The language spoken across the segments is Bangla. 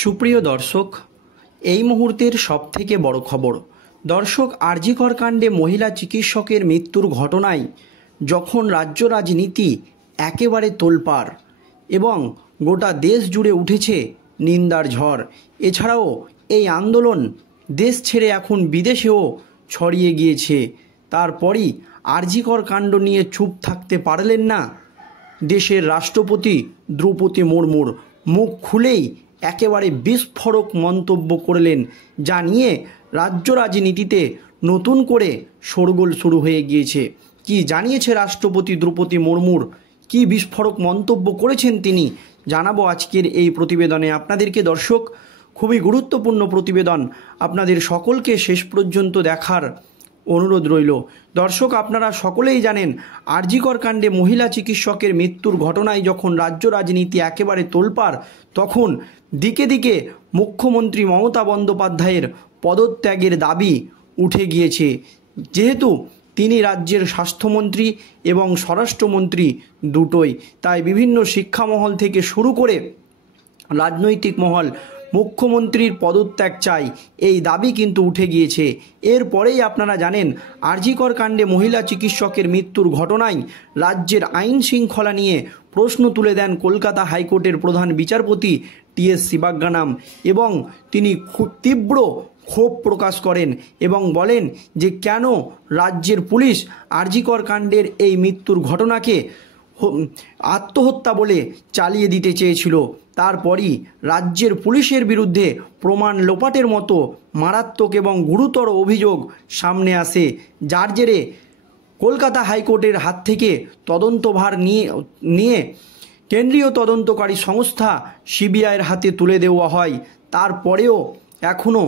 সুপ্রিয় দর্শক, এই মুহূর্তের সবথেকে বড় খবর। দর্শক, আর.জি. কর কাণ্ডে মহিলা চিকিৎসকের মৃত্যুর ঘটনায় যখন রাজ্য রাজনীতি একেবারে তোলপাড় এবং গোটা দেশ জুড়ে উঠেছে নিন্দার ঝড়। এছাড়াও এই আন্দোলন দেশ ছেড়ে এখন বিদেশেও ছড়িয়ে গিয়েছে। তারপরই আর.জি. কর কাণ্ড নিয়ে চুপ থাকতে পারলেন না দেশের রাষ্ট্রপতি দ্রৌপদী মুর্মুর। মুখ খুলেই একেবারে বিস্ফোরক মন্তব্য করলেন, যা নিয়ে রাজ্য রাজনীতিতে নতুন করে শোরগোল শুরু হয়ে গিয়েছে। কি জানিয়েছে রাষ্ট্রপতি দ্রৌপদী মুর্মুর, কি বিস্ফোরক মন্তব্য করেছেন তিনি, জানাবো আজকের এই প্রতিবেদনে আপনাদেরকে। দর্শক, খুবই গুরুত্বপূর্ণ প্রতিবেদন, আপনাদের সকলকে শেষ পর্যন্ত দেখার অনুরোধ রইল। দর্শক, আপনারা সকলেই জানেন, আর.জি. কর কাণ্ডে মহিলা চিকিৎসকের মৃত্যুর ঘটনায় যখন রাজ্য রাজনীতি একেবারে তোলপাড়, তখন দিকে দিকে মুখ্যমন্ত্রী মমতা বন্দ্যোপাধ্যায়ের পদত্যাগের দাবি উঠে গিয়েছে। যেহেতু তিনি রাজ্যের স্বাস্থ্যমন্ত্রী এবং স্বরাষ্ট্রমন্ত্রী দুটোই, তাই বিভিন্ন শিক্ষামহল থেকে শুরু করে রাজনৈতিক মহল মুখ্যমন্ত্রীর পদত্যাগ চাই, এই দাবি কিন্তু উঠে গিয়েছে। এরপরেই আপনারা জানেন, আর.জি. কর কাণ্ডে মহিলা চিকিৎসকের মৃত্যুর ঘটনায় রাজ্যের আইন শৃঙ্খলা নিয়ে প্রশ্ন তুলে দেন কলকাতা হাইকোর্টের প্রধান বিচারপতি টি.এস. শিবাজ্ঞানাম, এবং তিনি খুব তীব্র ক্ষোভ প্রকাশ করেন এবং বলেন যে কেন রাজ্যের পুলিশ আর.জি. কর কাণ্ডের এই মৃত্যুর ঘটনাকে আত্মহত্যা বলে চালিয়ে দিতে চেয়েছিল। তারপরই রাজ্যের পুলিশের বিরুদ্ধে প্রমাণ লোপাটের মতো মারাত্মক এবং গুরুতর অভিযোগ সামনে আসে, যার জেরে কলকাতা হাইকোর্টের হাত থেকে তদন্তভার নিয়ে কেন্দ্রীয় তদন্তকারী সংস্থা সিবিআইয়ের হাতে তুলে দেওয়া হয়। তারপরেও এখনও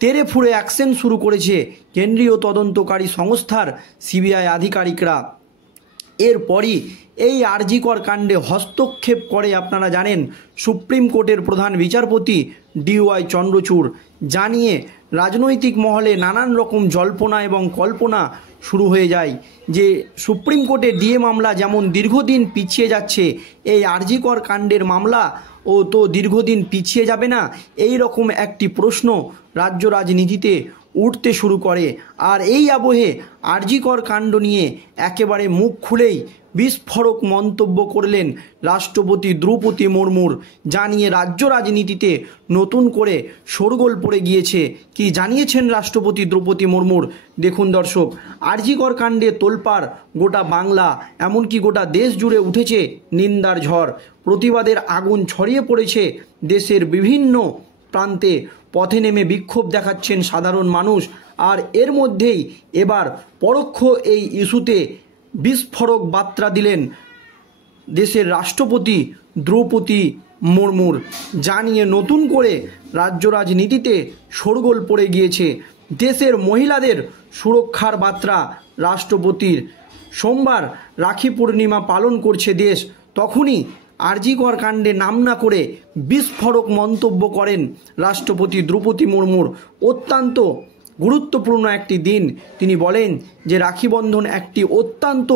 তেড়ে ফুঁড়ে অ্যাকশন শুরু করেছে কেন্দ্রীয় তদন্তকারী সংস্থার সিবিআই আধিকারিকরা। এরপরই এই আর.জি. কর কাণ্ডে হস্তক্ষেপ করে আপনারা জানেন সুপ্রিম কোর্টের প্রধান বিচারপতি ডি.ওয়াই চন্দ্রচূড়, জানিয়ে রাজনৈতিক মহলে নানান রকম জল্পনা এবং কল্পনা শুরু হয়ে যায় যে সুপ্রিম কোর্টে ডিএ মামলা যেমন দীর্ঘদিন পিছিয়ে যাচ্ছে, এই আর.জি. কর কাণ্ডের মামলা ও তো দীর্ঘদিন পিছিয়ে যাবে না, এই রকম একটি প্রশ্ন রাজ্য রাজনীতিতে উঠতে শুরু করে। আর এই আবহে আর.জি. কর কাণ্ড নিয়ে একেবারে মুখ খুলেই বিস্ফোরক মন্তব্য করলেন রাষ্ট্রপতি দ্রৌপদী মুর্মুর, জানিয়ে রাজ্য রাজনীতিতে নতুন করে শোরগোল পড়ে গিয়েছে। কি জানিয়েছেন রাষ্ট্রপতি দ্রৌপদী মুর্মুর, দেখুন দর্শক। আর.জি. কর কাণ্ডে তোলপাড় গোটা বাংলা, এমনকি গোটা দেশ জুড়ে উঠেছে নিন্দার ঝড়। প্রতিবাদের আগুন ছড়িয়ে পড়েছে দেশের বিভিন্ন প্রান্তে, পথে নেমে বিক্ষোভ দেখাচ্ছেন সাধারণ মানুষ। আর এর মধ্যেই এবার পরোক্ষ এই ইস্যুতে বিস্ফোরক বার্তা দিলেন দেশের রাষ্ট্রপতি দ্রৌপদী মুর্মুর, জানিয়ে নতুন করে রাজ্য রাজনীতিতে শোরগোল পড়ে গিয়েছে। দেশের মহিলাদের সুরক্ষার বার্তা রাষ্ট্রপতির। সোমবার রাখি পূর্ণিমা পালন করছে দেশ, তখনই আর.জি. কর কাণ্ডে নাম না করে বিস্ফোরক মন্তব্য করেন রাষ্ট্রপতি দ্রৌপদী মুর্মুর। অত্যন্ত গুরুত্বপূর্ণ একটি দিন, তিনি বলেন যে রাখি বন্ধন একটি অত্যন্ত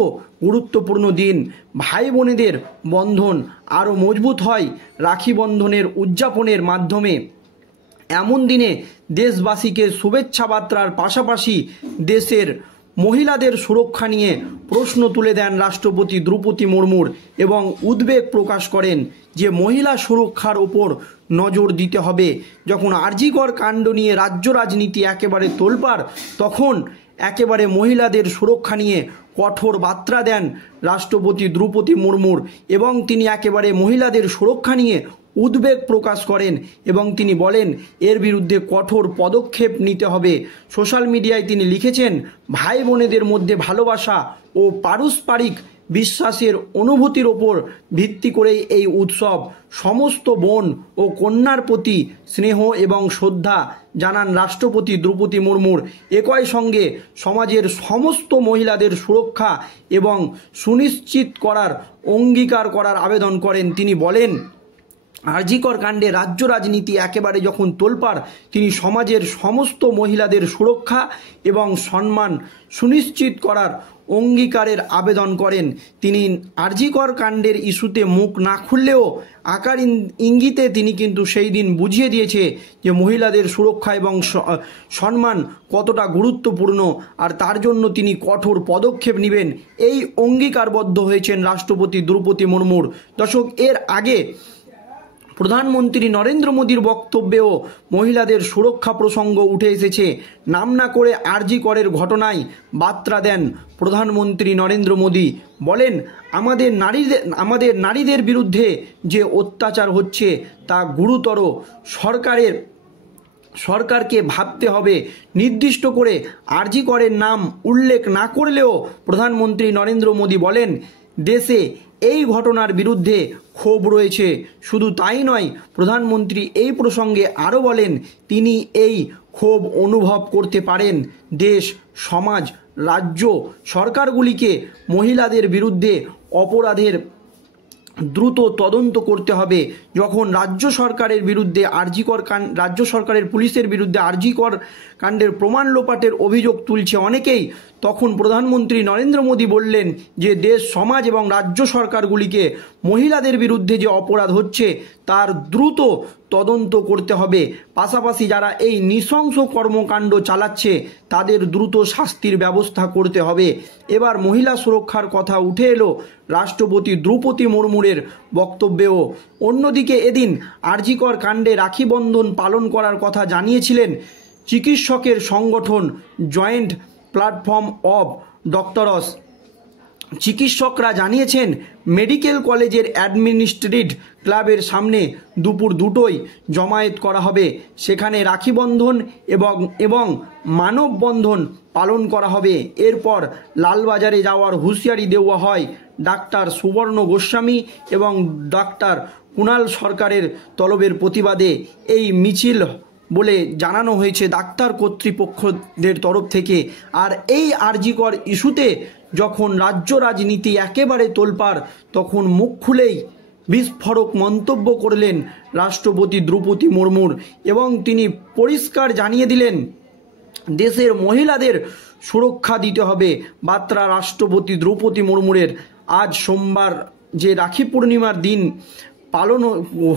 গুরুত্বপূর্ণ দিন। ভাই বোনেদের বন্ধন আরও মজবুত হয় রাখি বন্ধনের উদযাপনের মাধ্যমে। এমন দিনে দেশবাসীকে শুভেচ্ছা বার্তার পাশাপাশি দেশের মহিলাদের সুরক্ষা নিয়ে প্রশ্ন তুলে দেন রাষ্ট্রপতি দ্রৌপদী মুর্মুর এবং উদ্বেগ প্রকাশ করেন যে মহিলা সুরক্ষার ওপর নজর দিতে হবে। যখন আর.জি. কর কাণ্ড নিয়ে রাজ্য রাজনীতি একেবারে তোলপাড়, তখন একেবারে মহিলাদের সুরক্ষা নিয়ে কঠোর বার্তা দেন রাষ্ট্রপতি দ্রৌপদী মুর্মুর এবং তিনি একেবারে মহিলাদের সুরক্ষা নিয়ে উদ্বেগ প্রকাশ করেন এবং তিনি বলেন এর বিরুদ্ধে কঠোর পদক্ষেপ নিতে হবে। সোশ্যাল মিডিয়ায় তিনি লিখেছেন, ভাই বোনেদের মধ্যে ভালোবাসা ও পারস্পরিক বিশ্বাসের অনুভূতির ওপর ভিত্তি করেই এই উৎসব। সমস্ত বোন ও কন্যার প্রতি স্নেহ এবং শ্রদ্ধা জানান রাষ্ট্রপতি দ্রৌপদী মুর্মুর। একই সঙ্গে সমাজের সমস্ত মহিলাদের সুরক্ষা এবং সুনিশ্চিত করার অঙ্গীকার করার আবেদন করেন। তিনি বলেন আরজিকর কাণ্ডে রাজ্য রাজনীতি একেবারে যখন তোলপাড়, তিনি সমাজের সমস্ত মহিলাদের সুরক্ষা এবং সম্মান সুনিশ্চিত করার অঙ্গীকারের আবেদন করেন। তিনি আরজিকর কাণ্ডের ইস্যুতে মুখ না খুললেও আকার ইঙ্গিতে তিনি কিন্তু সেই দিন বুঝিয়ে দিয়েছে যে মহিলাদের সুরক্ষা এবং সম্মান কতটা গুরুত্বপূর্ণ, আর তার জন্য তিনি কঠোর পদক্ষেপ নেবেন এই অঙ্গীকারবদ্ধ হয়েছেন রাষ্ট্রপতি দ্রৌপদী মুর্মুর। দর্শক, এর আগে প্রধানমন্ত্রী নরেন্দ্র মোদীর বক্তব্যেও মহিলাদের সুরক্ষা প্রসঙ্গ উঠে এসেছে। নাম না করে আরজিকরের ঘটনায় বার্তা দেন প্রধানমন্ত্রী নরেন্দ্র মোদী। বলেন, আমাদের নারীদের বিরুদ্ধে যে অত্যাচার হচ্ছে তা গুরুতর। সরকারকে ভাবতে হবে। নির্দিষ্ট করে আরজিকরের নাম উল্লেখ না করলেও প্রধানমন্ত্রী নরেন্দ্র মোদী বলেন, দেশে এই ঘটনার বিরুদ্ধে ক্ষোভ রয়েছে। শুধু তাই নয়, প্রধানমন্ত্রী এই প্রসঙ্গে আরও বলেন, তিনি এই ক্ষোভ অনুভব করতে পারেন। দেশ, সমাজ, রাজ্য সরকারগুলিকে মহিলাদের বিরুদ্ধে অপরাধের দ্রুত তদন্ত করতে হবে। যখন রাজ্য সরকারের পুলিশের বিরুদ্ধে আরজিকর কাণ্ডের প্রমাণ লোপাটের অভিযোগ তুলছে অনেকেই, তখন প্রধানমন্ত্রী নরেন্দ্র মোদী বললেন যে দেশ, সমাজ এবং রাজ্য সরকারগুলিকে মহিলাদের বিরুদ্ধে যে অপরাধ হচ্ছে তার দ্রুত তদন্ত করতে হবে। পাশাপাশি যারা এই নৃশংস কর্মকাণ্ড চালাচ্ছে তাদের দ্রুত শাস্তির ব্যবস্থা করতে হবে। এবার মহিলা সুরক্ষার কথা উঠে এলো রাষ্ট্রপতি দ্রৌপদী মুর্মুর বক্তব্যেও। অন্যদিকে এদিন আরজিকর কাণ্ডে রাখি বন্ধন পালন করার কথা জানিয়েছিলেন চিকিৎসকের সংগঠন জয়েন্ট প্ল্যাটফর্ম অব ডক্টরস। চিকিৎসকরা জানিয়েছেন, মেডিকেল কলেজের অ্যাডমিনিস্ট্রেটিভ ক্লাবের সামনে দুপুর 2টোয় জমায়েত করা হবে। সেখানে রাখি বন্ধন এবং মানববন্ধন পালন করা হবে। এরপর লালবাজারে যাওয়ার হুঁশিয়ারি দেওয়া হয় ডাক্তার সুবর্ণ গোস্বামী এবং ডাক্তার কুণাল সরকারের তলবের প্রতিবাদে এই মিছিল বলে জানানো হয়েছে ডাক্তার কর্তৃপক্ষদের তরফ থেকে। আর এই আরজিকর ইস্যুতে যখন রাজ্য রাজনীতি একেবারে তোলপাড়, তখন মুখ খুলেই বিস্ফোরক মন্তব্য করলেন রাষ্ট্রপতি দ্রৌপদী মুর্মুর এবং তিনি পরিষ্কার জানিয়ে দিলেন, দেশের মহিলাদের সুরক্ষা দিতে হবে। বার্তা রাষ্ট্রপতি দ্রৌপদী মুর্মুরের। আজ সোমবার, যে রাখি পূর্ণিমার দিন পালন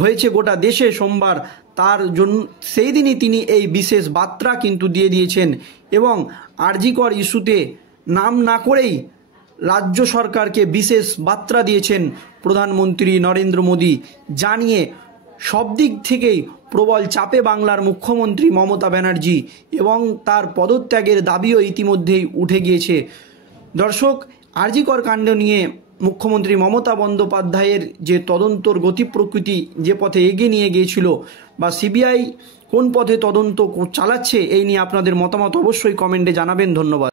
হয়েছে গোটা দেশে সোমবার, তার জন্য সেই দিনই তিনি এই বিশেষ বার্তা কিন্তু দিয়ে দিয়েছেন এবং আরজিকর ইস্যুতে নাম না করেই রাজ্য সরকারকে বিশেষ বার্তা দিয়েছেন প্রধানমন্ত্রী নরেন্দ্র মোদী। জানিয়ে সব দিক থেকেই প্রবল চাপে বাংলার মুখ্যমন্ত্রী মমতা ব্যানার্জি এবং তার পদত্যাগের দাবিও ইতিমধ্যেই উঠে গিয়েছে। দর্শক, আরজিকর কাণ্ড নিয়ে মুখ্যমন্ত্রী মমতা বন্দ্যোপাধ্যায়ের যে তদন্তর গতি প্রকৃতি যে পথে এগিয়ে নিয়ে গিয়েছিল, বা সিবিআই কোন পথে তদন্ত চালাচ্ছে, এই নিয়ে আপনাদের মতামত অবশ্যই কমেন্টে জানাবেন। ধন্যবাদ।